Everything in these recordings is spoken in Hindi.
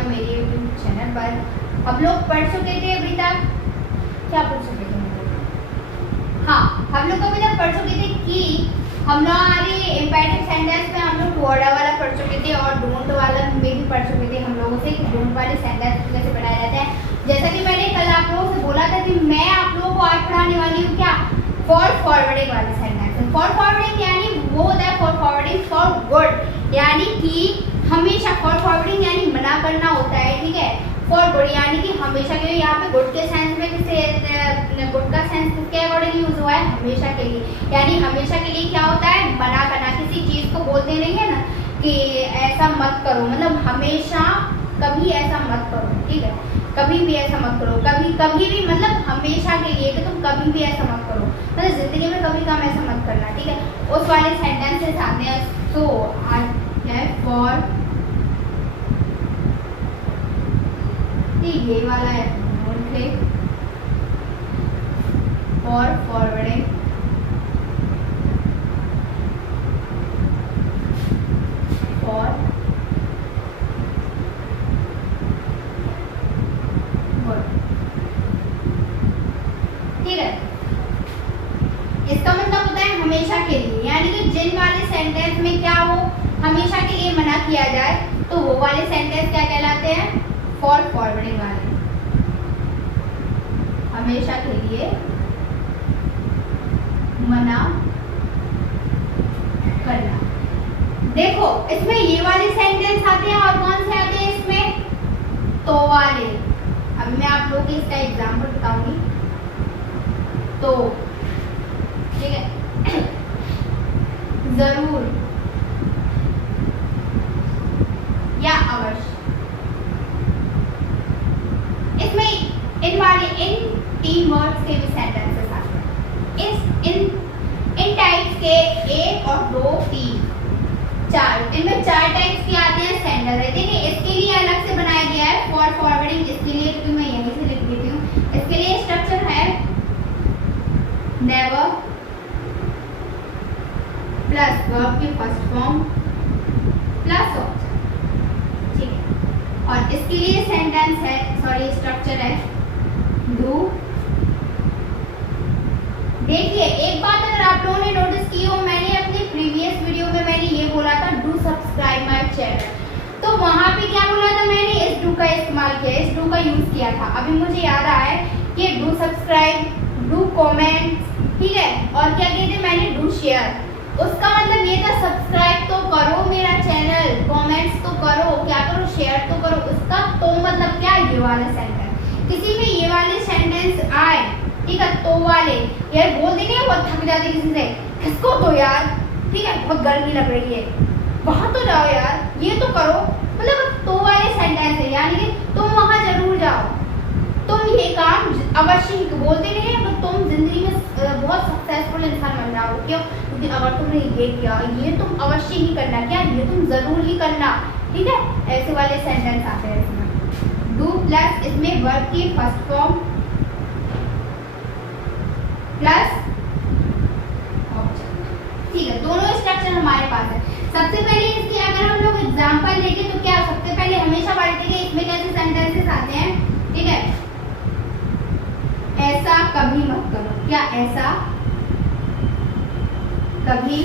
गया मेरे यूट्यूब चैनल पर। हम लोग पढ़ चुके थे अभी तक, क्या पढ़ चुके थे हम लोग? हाँ, हम लोग अभी तक पढ़ चुके थे कि हम लोग हमारे इम्पेरेटिव सेंटेंस में हम लोग वर्ड वाला पढ़ चुके थे और डोंट वाला में भी पढ़ चुके थे हम लोगों से कि डोंट वाले सेंटेंस कैसे बनाए जाते हैं। जैसा कि मैंने कल आप लोगों से बोला था कि मैं आप लोगों को आज पढ़ाने वाली हूँ क्या, फॉर फॉरवर्डिंग वाले सेंटेंस। फॉर फॉरवर्डिंग यानी वो होता है फॉर फॉरवर्डिंग फॉर गुड, यानी कि हमेशा फॉर फॉरवर्डिंग यानी मना करना होता है, ठीक है। फॉर गुड यानी कि हमेशा के लिए, यहाँ पे गुड के सेंस में किससे, गुड का सेंस किसके अकॉर्डिंग यूज हुआ है, हमेशा के लिए। यानी हमेशा के लिए क्या होता है, मना करना, किसी चीज को बोलते नहीं है ना कि ऐसा मत करो, मतलब हमेशा कभी ऐसा मत करो, ठीक है, कभी भी ऐसा मत करो, कभी भी मतलब हमेशा के लिए कि तुम कभी भी ऐसा मत करो, मतलब जिंदगी में कभी काम ऐसा मत करना, ठीक है। उस वाले सेंटेंसेस आते हैं। सो क्या है, फॉर, ये वाला है फॉर फॉरवर्डिंग, फॉर गुड, ठीक है। इसका मतलब होता है हमेशा के लिए, यानी कि जिन वाले सेंटेंस में क्या हो हमेशा के लिए मना किया जाए तो वो वाले सेंटेंस क्या कहलाते हैं, फॉर फॉरवर्डिंग वाले, हमेशा के लिए मना करना। देखो इसमें ये वाले सेंटेंस आते हैं और कौन से आते हैं इसमें, तो वाले। अब मैं आप लोगों को इसका एग्जांपल बताऊंगी। तो ठीक है, जरूर या अवश्य, इसमें इन 3 वर्ड्स के भी सेंटेंसेस आते हैं। इन टाइप्स के 1 और 2 3 4, इनमें 4 टाइप्स के आते हैं सेंटेंस। देखिए इसके लिए अलग से बनाया गया है फॉर फॉरवर्डिंग, इसके लिए क्योंकि मैं यहीं से लिख देती हूँ। इसके लिए स्ट्रक्चर है नेवर प्लस वर्ब की फर्स्ट फॉर्म प्लस ऑब्जेक्ट, ठीक है। और इसके लिए सेंटेंस है, सॉरी स्ट्रक्चर है डू। देखिए एक बात अगर आप लोगों ने नोटिस की हो, मैंने अपनी प्रीवियस वीडियो में मैंने ये बोला था डू सब्सक्राइब माय चैनल, तो वहां पे क्या बोला था मैंने, इस डू का इस्तेमाल किया, इस डू का यूज किया था। अभी मुझे याद आया है कि डू सब्सक्राइब, डू कमेंट, ठीक है, और क्या कहते थे मैंने, डू शेयर। उसका मतलब ये था सब्सक्राइब तो करो मेरा चैनल, कमेंट्स तो करो, क्या करो, शेयर तो करो। उसका तो मतलब क्या, ये वाला सेंटेंस। किसी में ये वाले सेंटेंस आए, ठीक है, तो वाले, यार बोल देंगे बहुत थक जाते किसी से, किसको तो यार, ठीक है, बहुत गर्मी लग रही है, वहां तो जाओ यार, ये तो करो, मतलब तो वाले सेंटेंस है, यानी कि तुम वहां जरूर जाओ, तुम ये काम अवश्य ही, बोलते नहीं है तुम जिंदगी में बहुत सक्सेसफुल इंसान बन जाओ। क्यों, क्योंकि अगर तुमने ये किया, ये तुम अवश्य ही करना, क्या, ये तुम जरूर ही करना, ठीक है। ऐसे वाले सेंटेंस आते हैं इसमें। डू प्लस इसमें वर्ब की फर्स्ट फॉर्म प्लस ऑब्जेक्ट, ठीक है, दोनों स्ट्रक्चर हमारे पास है। सबसे पहले इसकी अगर हम लोग एग्जांपल लेके तो क्या, सबसे पहले हमेशा पढ़ते हैं इसमें कैसे सेंटेंसेस आते हैं, ठीक है। ऐसा कभी मत करो, क्या, ऐसा कभी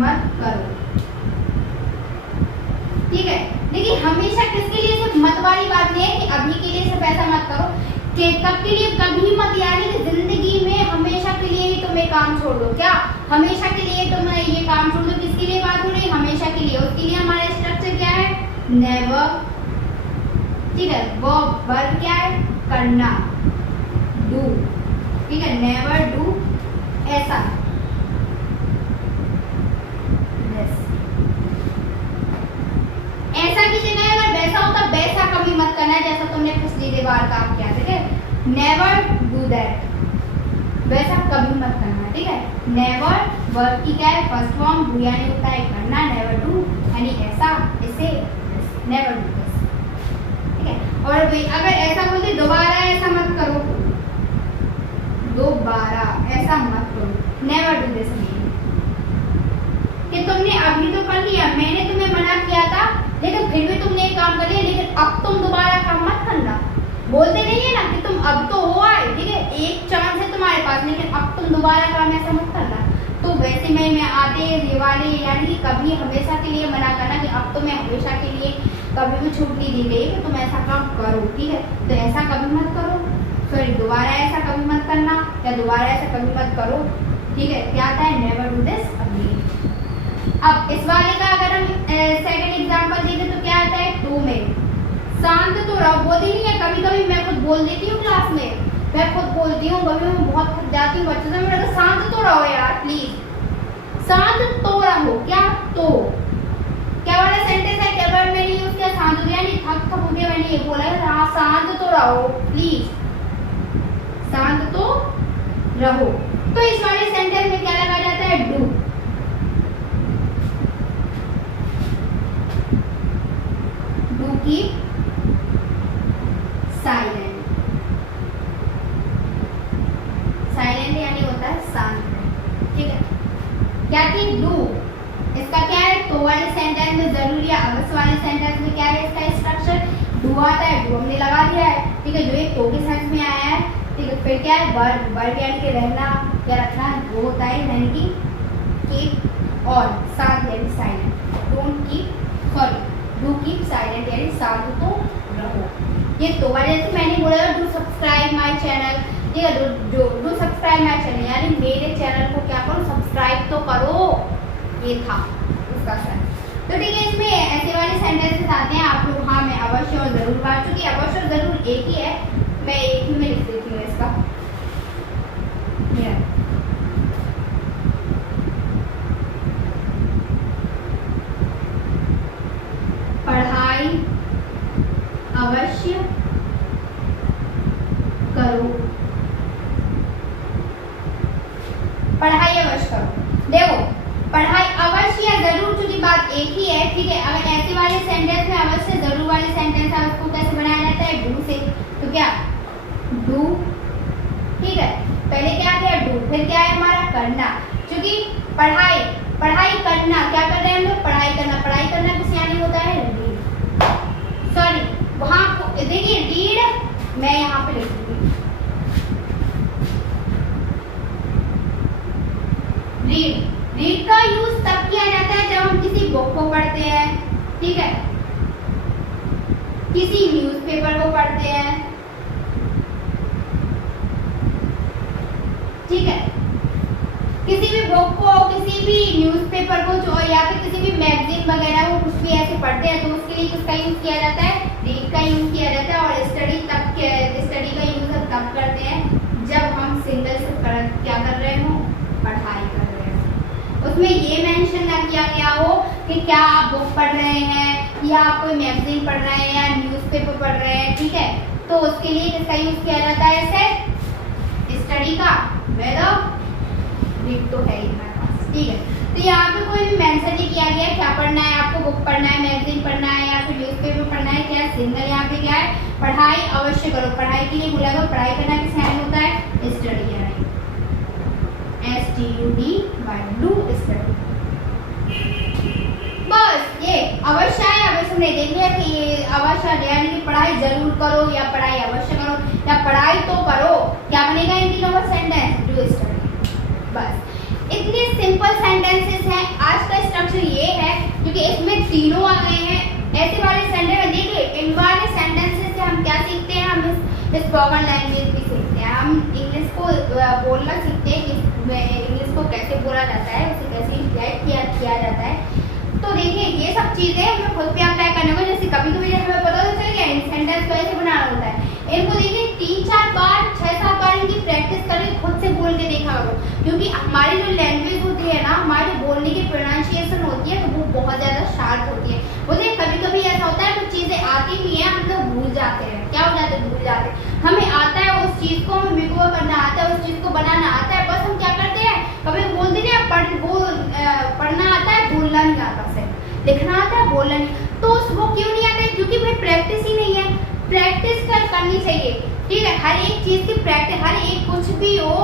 मत करो, ठीक है। लेकिन हमेशा किसके लिए, सिर्फ मत वाली बात नहीं है कि अभी के लिए सिर्फ ऐसा मत करो, कि कब के लिए, कभी मत, यानी कि जिंदगी में हमेशा के लिए ही तुम एक काम छोड़ दो, क्या, हमेशा के लिए तुम ये काम छोड़ दो। किसके लिए बात हो रही है, हमेशा के लिए। उसके लिए हमारा स्ट्रक्चर क्या है, नेवर, ठीक है, वो वर्ब क्या है, करना, डू, ठीक है, नेवर डू ऐसा, ऐसा की जगह अगर वैसा होता, वैसा कभी मत करना जैसा तुमने पिछली बार काम किया, ठीक है, नेवर डू दैट, वैसा कभी मत करना, ठीक है। नेवर वर्ब की क्या है, फर्स्ट फॉर्म, डू यानी होता है करना, नेवर डू यानी ऐसा, इसे, नेवर डू, ठीक है। और अगर ऐसा बोलते दोबारा ऐसा मत करो, दोबारा ऐसा मत करो, नेवर डू दिस कि तुमने अभी तो कर लिया, मैंने तुम्हें मना किया था लेकिन फिर भी तुमने एक काम कर लिया, लेकिन अब तुम दोबारा काम मत करना। बोलते नहीं है ना कि तुम अब तो हो आए, ठीक है, एक चांस है तुम्हारे पास, लेकिन अब तुम दोबारा काम ऐसा मत करना। तो वैसे में आते दिवाली यानी कि कभी हमेशा के लिए मना करना कि अब तो मैं हमेशा के लिए कभी भी छूट नहीं दी गई कि तुम ऐसा काम करो, ठीक है, तो ऐसा कभी मत करो, सॉरी दोबारा ऐसा कभी मत करना या दोबारा ऐसा कभी मत करो, ठीक है। क्या आता है? Never do this again. अब इस वाले का अगर हम सेकंड एग्जांपल देखें तो क्या आता है? टू में शांत तो रहो, बोलती नहीं है, कभी कभी मैं खुद बोल देती हूँ क्लास में, मैं खुद बोलती हूँ, कभी मैं बहुत थक जाती हूँ बच्चों से, मैंने कहा शांत तो रहो यार प्लीज, शांत तो रहो। क्या तो क्या वाला सेंटेंस है? क्या वर्ड मैंने यूज किया? शांत हो गया, नहीं थक थक हो गया, मैंने ये बोला है हाँ शांत तो रहो प्लीज, शांत तो रहो। तो इस वाले सेंटेंस में क्या लगाया जाता है? डू। डू की साइलेंट, साइलेंट यानी होता है शांत, ठीक है। क्या थी? डू। इसका क्या है? तो वाले सेंटेंस में जरूरी है, अवश्य वाले सेंटेंस में क्या है इसका स्ट्रक्चर? डू आता है, डू हमने लगा दिया है, ठीक है, जो एक तो के सेंस में आया है, ठीक है। फिर क्या है? वर्ब, वर्ब यानी कि रहना या रखना, वो होता है यानी कि कीप, और साथ यानी silent, don't keep, sorry do keep silent यानी शांत तो रहो। ये तो वाले जैसे मैंने बोला डू सब्सक्राइब माय चैनल, ठीक है, डू सब्सक्राइब माय चैनल यानी मेरे चैनल को क्या करो? सब्सक्राइब तो करो, ये था उसका सेंस। तो ठीक है, इसमें ऐसे वाले सेंटेंसेस आते हैं आप लोग, हाँ मैं अवश्य और जरूर बात, चूंकि अवश्य और जरूर एक ही है, मैं एक ही में लिख देती हूँ इसका। पढ़ाई अवश्य करो, पढ़ाई अवश्य करो। देखो पढ़ाई अवश्य या जरूर चूंकि बात एक ही है, ठीक है, अगर ऐसे वाले सेंटेंस में अवश्य जरूर वाले सेंटेंस है उसको कैसे बनाया जाता है? डू से। तो क्या? डू, ठीक है, पहले क्या किया? डू, फिर क्या है हमारा? करना, क्योंकि पढ़ाई, पढ़ाई करना, क्या कर रहे हैं हम लोग? पढ़ाई करना, पढ़ाई करना किस यानी होता है? रीड, सॉरी वहां देखिए रीड मैं यहाँ पे लिख दूंगी, रीड, रीड का यूज तब किया जाता है जब हम किसी बुक को पढ़ते हैं, ठीक है, किसी न्यूज़पेपर को पढ़ते हैं, ठीक है, किसी भी बुक को, किसी भी न्यूज़पेपर को जो या फिर किसी भी मैगजीन वगैरह वो कुछ भी ऐसे पढ़ते हैं तो उसके लिए किसका यूज किया जाता है? रीड का यूज किया जाता है। और स्टडी का यूज हम तब करते हैं जब हम सिंगल से क्या कर रहे हो? पढ़ाई कर रहे हो। उसमें ये मेंशन ना किया गया हो कि क्या आप बुक पढ़ रहे हैं या आप कोई मैगजीन पढ़ रहे हैं या न्यूज़पेपर पढ़ रहे हैं, ठीक है, तो उसके लिए किसका यूज किया जाता है? ऐसे स्टडी का, वेदर रीड तो है ही हमारे पास, ठीक है। तो यहाँ पे कोई भी मेंशन नहीं किया गया क्या पढ़ना है आपको, बुक पढ़ना है, मैगजीन पढ़ना है या फिर न्यूज़पेपर पढ़ना है, क्या सिंगल यहाँ पे क्या है? पढ़ाई अवश्य करो। पढ़ाई के लिए बोला गया, पढ़ाई करना किस यानी होता है? स्टडी यानी STUDY, डू स्टडी। बस ये अवश्य है, अवश्य हमने देख लिया कि ये अवश्य यानी कि पढ़ाई जरूर करो या पढ़ाई अवश्य करो या पढ़ाई तो करो, क्या बनेगा इन तीनों का सेंटेंस? Do study. बस इतने सिंपल सेंटेंसेस हैं। आज का स्ट्रक्चर ये है क्योंकि इसमें तीनों आ गए हैं। ऐसे वाले सेंटेंस में देखिए, इन वाले सेंटेंसेस से हम क्या सीखते हैं? हम स्पोकन लैंग्वेज भी सीखते हैं, हम इंग्लिश को बोलना सीखते हैं कि इंग्लिश को कैसे बोला जाता है, उसे कैसे यूटिलाइज किया जाता है। तो देखिए ये सब चीजें हमें खुद पे अप्लाई करने को, जैसे कभी कभी जैसे हमें पता तो चल गया इन सेंटेंस को ऐसे बनाना होता है, इनको देखिए 3-4 बार 6-7 बार इनकी प्रैक्टिस करके खुद से बोल के देखा करो, क्योंकि हमारी जो लैंग्वेज होती है ना, हमारे बोलने की प्रोनाउंसिएशन होती है तो वो बहुत ज्यादा शार्प होती है। मुझे कभी कभी ऐसा होता है कुछ चीजें आती भी है, हम लोग भूल जाते हैं। क्या हो जाते हैं? भूल जाते हैं। हमें आता है उस चीज को, हमें रिकवर करना आता है, उस चीज को बनाना आता है, बस हम क्या करते हैं, कभी बोलते नहीं, पढ़ना आता है, बोलना नहीं आता से, लिखना आता है, बोलना नहीं। तो वो क्यों नहीं आता है? क्योंकि भाई प्रैक्टिस ही नहीं है। प्रैक्टिस करनी चाहिए, ठीक है, हर एक चीज की प्रैक्टिस, हर एक कुछ भी हो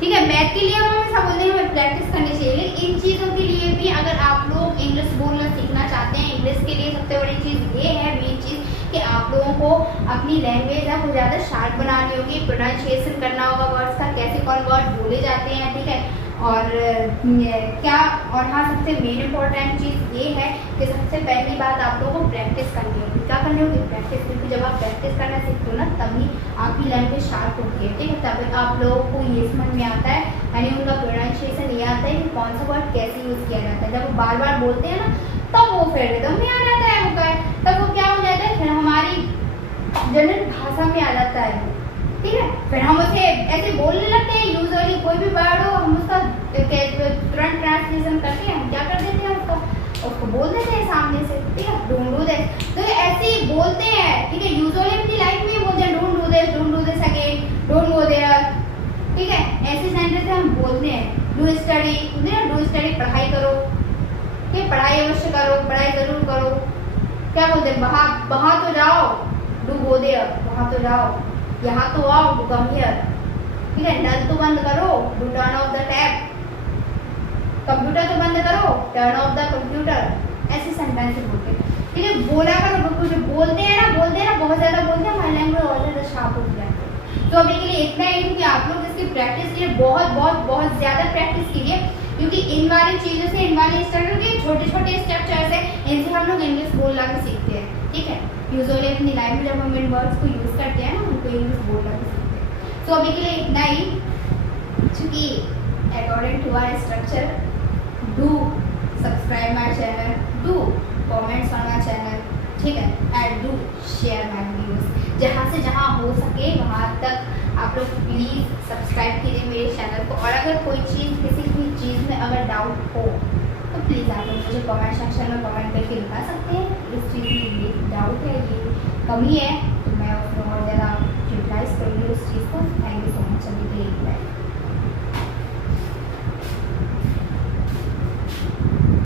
ठीक है। मैथ के लिए हम हमेशा बोलते हैं हमें प्रैक्टिस करनी चाहिए, लेकिन इन चीज़ों के लिए भी अगर आप लोग इंग्लिश बोलना सीखना चाहते हैं, इंग्लिश के लिए सबसे बड़ी चीज़ ये है, मेन चीज़, कि आप लोगों को अपनी लैंग्वेज है वो ज़्यादा शार्प बनानी होगी, प्रोनाउंसिएशन करना होगा वर्ड्स का, कैसे कौन वर्ड बोले जाते हैं, ठीक है। और क्या, और हाँ सबसे मेन इम्पोर्टेंट चीज़ ये है कि सबसे पहली बात आप लोगों को प्रैक्टिस करनी होगी। क्या करनी होगी? प्रैक्टिस, क्योंकि जब आप प्रैक्टिस करना सीखते हो ना तभी आपकी लैंग्वेज शार्प होती है, ठीक है। तब आप लोगों को ये समझ में आता है, यानी उनका प्रोनाउंसिएशन ये आता है कि कौन सा वर्ड कैसे यूज़ किया जाता है। जब वो बार बार बोलते हैं ना तब वो फिर एकदम में आ जाता है, वो तब वो क्या हो जाता है, फिर हमारी जनरल भाषा में आ जाता है, ठीक है। फिर हम उसे ऐसे बोलने लगते हैं, यूजुअली कोई भी वर्ड हो हम उसका तुरंत ट्रांसलेशन करके हम क्या कर देते हैं, उसको बोल देते हैं सामने से, ठीक है। डोंट डू दिस, तो ऐसे ही बोलते हैं, ठीक है। यूजुअली अपनी लाइफ में बोलते हैं don't do this again, don't go there, ठीक है। ऐसे सेंटेंस हम बोलते हैं। डू स्टडी, डू स्टडी, पढ़ाई करो, ठीक है, पढ़ाई अवश्य करो, पढ़ाई जरूर करो। क्या बोलते हैं, वहाँ तो जाओ, डू गो देयर, वहाँ तो जाओ, यहाँ तो आओ, डू कम हियर, ठीक है। नल तो बंद करो, do turn off the tap, computer तो बंद करो, टर्न ऑफ द कंप्यूटर। ऐसे सेंटेंस बोलते हैं, ठीक है। बोला करो, कुछ बोलते हैं ना बहुत ज़्यादा बोलते हैं, हमारी लैंग्वेज और ज़्यादा शार्प हो जाती है। तो अभी के लिए इतना ही, क्योंकि आप लोग इसकी प्रैक्टिस के लिए बहुत ज़्यादा प्रैक्टिस कीजिए, क्योंकि इन वाली चीज़ों से, इन वाले स्ट्रक्चर के छोटे छोटे स्ट्रक्चर्स है, इनसे हम लोग इंग्लिश बोलना भी सीखते हैं, ठीक है। यूजुअली अपनी लाइफ में जब हम इन वर्ड्स को यूज़ करते हैं ना, उनको इंग्लिश बोलना भी सीखते हैं। तो अभी के लिए इतना ही, क्योंकि according to our structure, do subscribe my channel, do comments on my channel, ठीक है, and do share my videos. जहाँ से जहाँ हो सके वहाँ तक आप लोग प्लीज़ सब्सक्राइब कीजिए मेरे चैनल को। और अगर कोई चीज़, किसी भी चीज़ में अगर डाउट हो तो प्लीज़ आप लोग मुझे कमेंट सेक्शन में कमेंट करके बता सकते हैं, इस चीज़ में ये डाउट है, ये कमी है,